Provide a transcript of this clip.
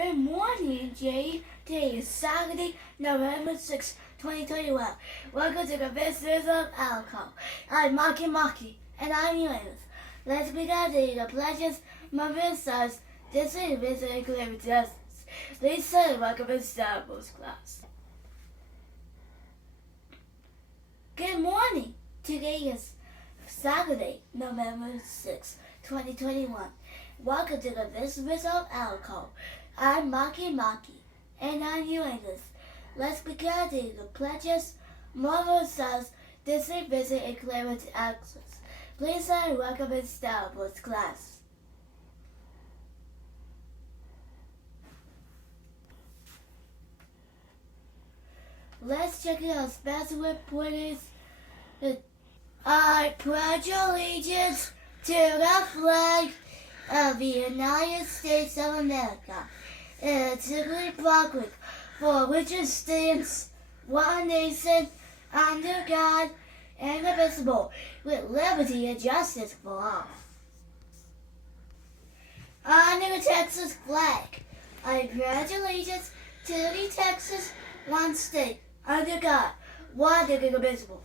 Good morning, Jay. Today is Saturday, November 6, 2021. Welcome to the Visitors of Alcohol. I'm MakiMaki, and I'm Uranus. Let's begin the pledges, moving stars, Disney, visiting clear justice. Please say welcome to Star Wars class. Good morning. Today is Saturday, November 6, 2021. Welcome to the Visitors of Alcohol. I'm MakiMaki, and I'm Uranus. Let's begin the pledges, Marvel stars, Disney visit and clearance access. Please say welcome in Star Wars class. Let's check out special reporters. I pledge allegiance to the flag of the United States of America and to the republic for which it stands, one nation, under God, indivisible, with liberty and justice for all. Under the Texas flag, I pledge allegiance to the Texas, one state, under God, one indivisible,